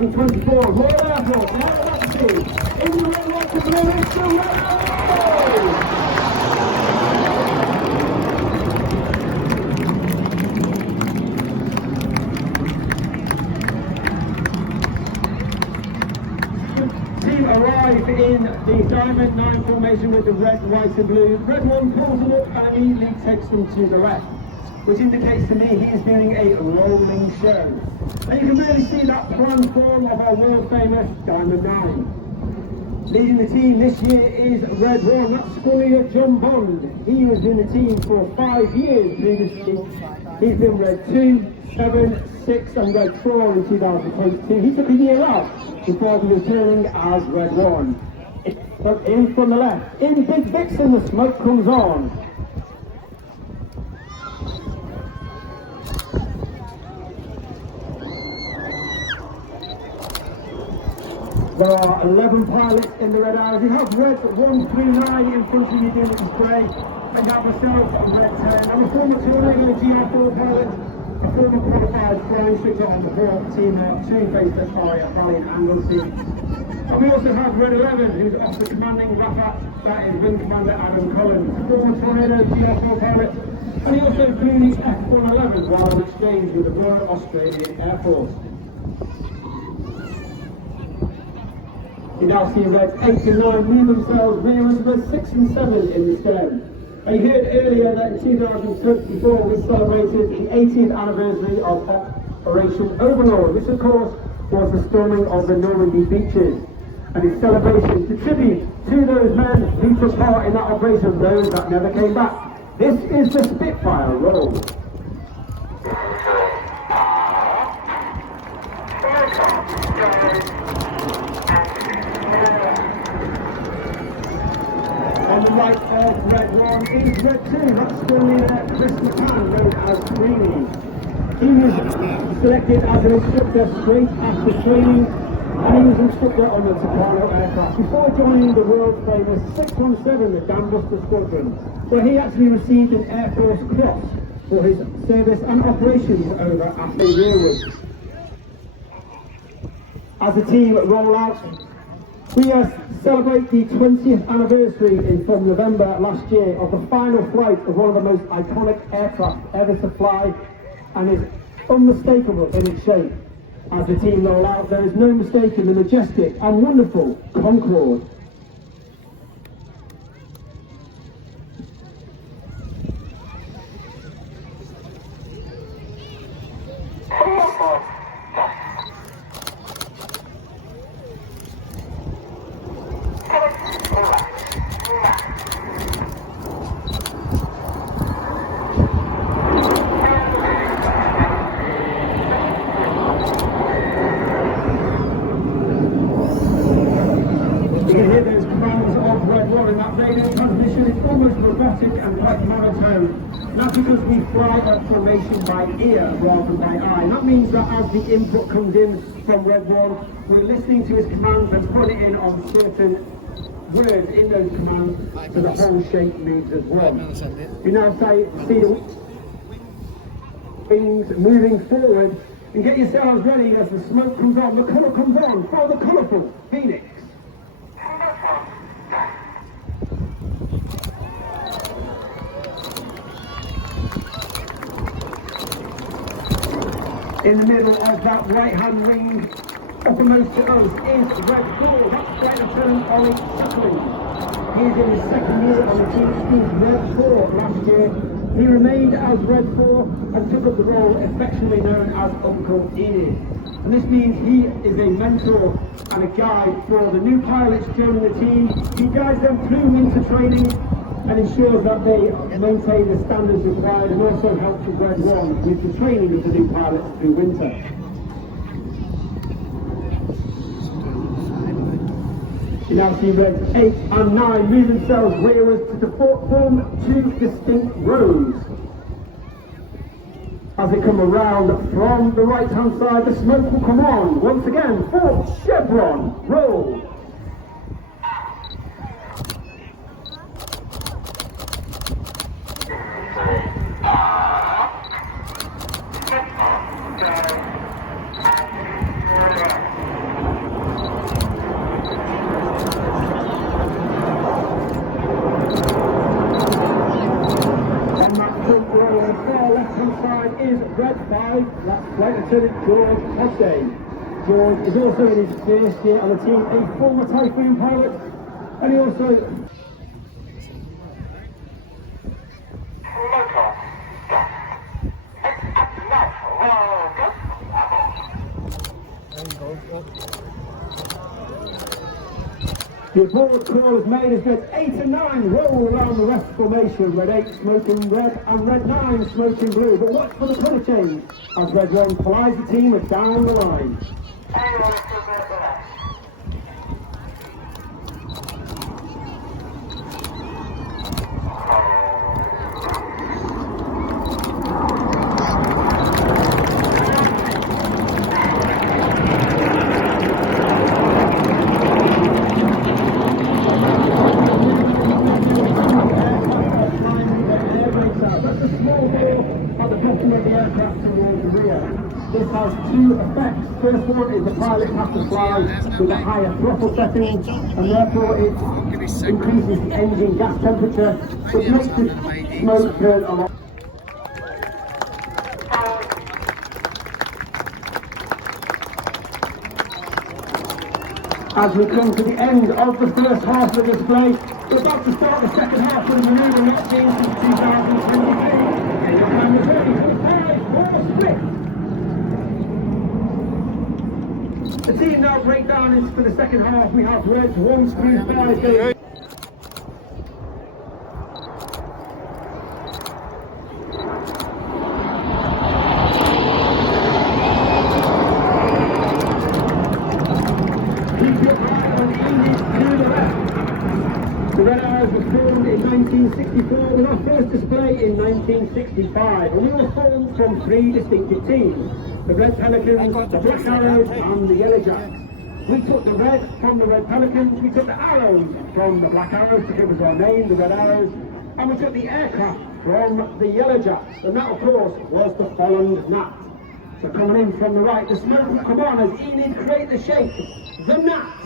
2024 Royal Air Force now at sea in the red, white and blue. It's the Red. Team arrive in the Diamond 9 formation with the red, white and blue. Red one pulls them up and immediately takes them to the left, which indicates to me he is doing a rolling show. And you can really see that planned form of our world famous Diamond 9. Leading the team this year is Red 1, that's Squire John Bond. He was in the team for 5 years previously. He's been Red 2, 7, 6 and Red 4 in 2022. He took a year off before returning as Red 1. In from the left, in Big Vixen, the smoke comes on. There are 11 pilots in the red hours. You have Red 139 in front of you doing the spray, and you have myself on Red 10. I'm a former touring and a GR4 pilot, a former qualified flying instructor on the Hawk Team 2 based at Flying Anglesey. And we also have Red 11, who's off the commanding RAF, that is Wing Commander Adam Collins, former Tornado GR4 pilot, and he also flew the F-111 while on exchange with the Royal Australian Air Force. You now see Reds 8 and 9 move themselves rearward, Reds 6 and 7 in the stern. And you heard earlier that in 2024 we celebrated the 80th anniversary of Operation Overlord, which of course was the storming of the Normandy beaches. And in celebration to tribute to those men who took part in that operation, those that never came back. This is the Spitfire roll. On the right of Red 1 is Red 2, that's still Chris McCann, known as Greenie. He was selected as an instructor straight after training, and he was instructor on the Tucano aircraft before joining the world famous 617, the Dambuster Squadron, where he actually received an Air Force Cross for his service and operations over Ashley Rearward. As the team roll out, we celebrate the 20th anniversary from November last year of the final flight of one of the most iconic aircraft ever to fly, and is unmistakable in its shape. As the team roll out, there is no mistaking the majestic and wonderful Concorde. You can hear those commands of Red 1 in that radio transmission. It's almost robotic and quite monotone. That's because we fly a formation by ear rather than by eye. And that means that as the input comes in from Red 1, we're listening to his commands and putting it in on certain words in those commands, so the whole shape moves as one. You now see the wings moving forward, and get yourselves ready as the smoke comes on, the colour comes on for the colourful Phoenix. In the middle of that right-hand wing, uppermost to us is Red 4, that's Flight Lieutenant Ollie Suckling. He is in his second year on the team. He's Red 4 last year. He remained as Red 4 and took up the role affectionately known as Uncle Enid. And this means he is a mentor and a guide for the new pilots joining the team. He guides them through winter training and ensures that they maintain the standards required, and also helps with Red 1 with the training of the new pilots through winter. You now see Reds 8 and 9 move themselves rearwards to form two distinct rows. As they come around from the right hand side, the smoke will come on. Once again, for chevron, roll. Red 5, that's Flight Lieutenant George Hosday. George is also in his first year on the team, a former Typhoon pilot, and he also... The forward call is made as Red 8 and 9 roll around the rest formation. Red 8 smoking red and Red 9 smoking blue. But watch for the colour change as Red 1 flies the team down the line. This has two effects. First one is the pilot has to fly with a higher throttle setting, and therefore it increases the engine gas temperature, which makes the smoke turn a lot. As we come to the end of the first half of the display, we're about to start the second half of the manoeuvre not seen since 2023. And your camera's ready for 5-4 split. The team now break down into for the second half. We have Reds 1 through 5 going. The Red Arrows were formed in 1964 with our first display in 1965, and we were formed from 3 distinctive teams: the Red Pelicans, the Black Arrows and the Yellow Jacks. We took the red from the Red Pelicans, we took the arrows from the Black Arrows to give us our name, the Red Arrows, and we took the aircraft from the Yellow Jacks, and that of course was the Holland Gnat. So coming in from the right, the smoke will come on as Enid create the shape, the Gnat.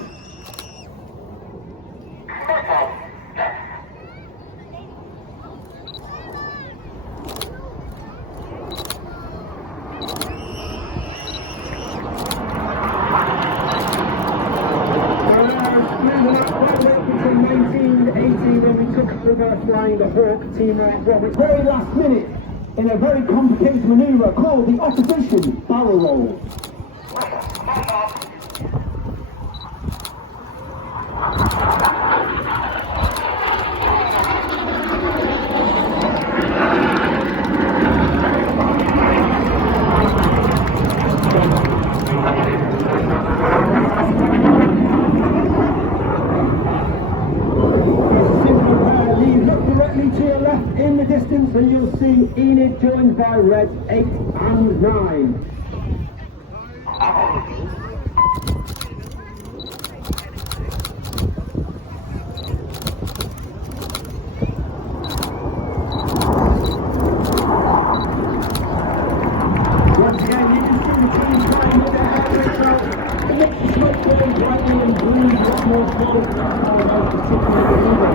Flying the Hawk team at the very last minute in a very complicated manoeuvre called the opposition barrel roll. In the distance, and you'll see Enid joined by Red 8 and 9. Once again, you can see the team trying with their air out. It makes the smoke going brightly and blue, much more solid than our particular.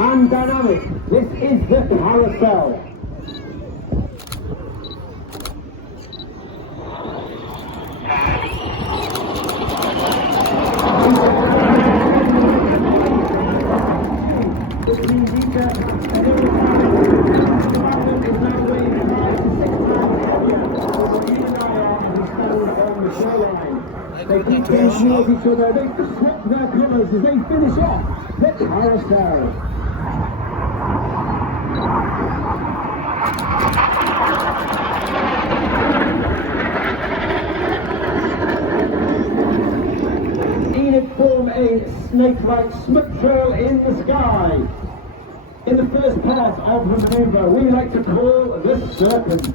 And dynamic, this is the carousel. They keep going towards each other, they swap their colours as they finish off the carousel. Enid form a snake-like smoke trail in the sky. In the first part of the manoeuvre, we like to call the serpent.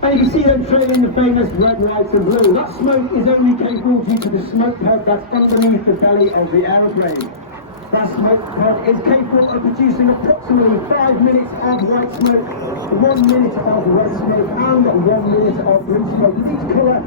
And you can see them trailing the famous red, white and blue. That smoke is only capable due to the smoke head that's underneath the belly of the aeroplane. That smoke pod is capable of producing approximately 5 minutes of white smoke, 1 minute of red smoke, and 1 minute of green smoke. Each colour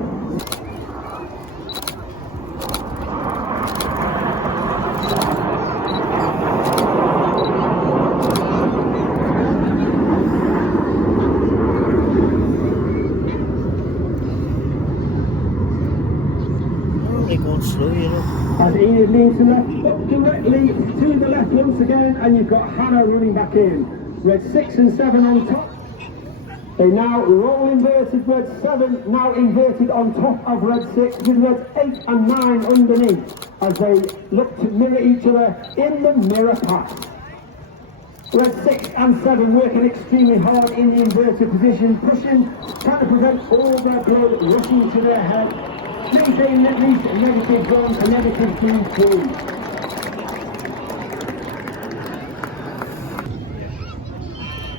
going slow, you know. as Enid leans to the left, but directly to the left once again, and you've got Hannah running back in. Red 6 and 7 on top. They now roll inverted. Red 7 now inverted on top of Red 6, with Red 8 and 9 underneath, as they look to mirror each other in the mirror pass. Red 6 and 7 working extremely hard in the inverted position, pushing, trying to prevent all their blood rushing to their head. Maintaining at least a -1 and -3.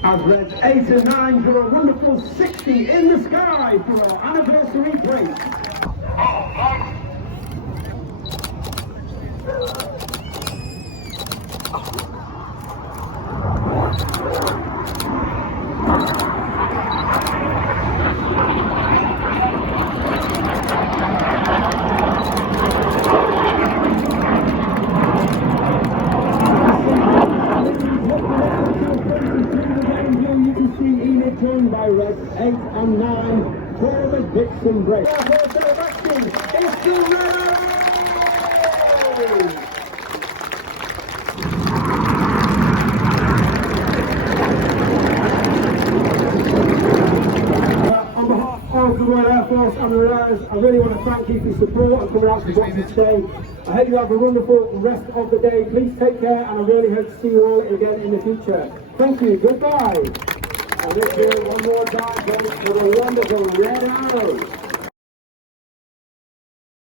As Red 8 and 9 draw a wonderful 60 in the sky for our anniversary break. Joined by Red 8 and 9 for the Dixon break. It's still red! On behalf of the Royal Air Force and the RAF, I really want to thank you for your support and coming out to watch us today. I hope you have a wonderful rest of the day. Please take care, and I really hope to see you all again in the future. Thank you. Goodbye. And let's hear it one more time for the wonderful Red Arrows.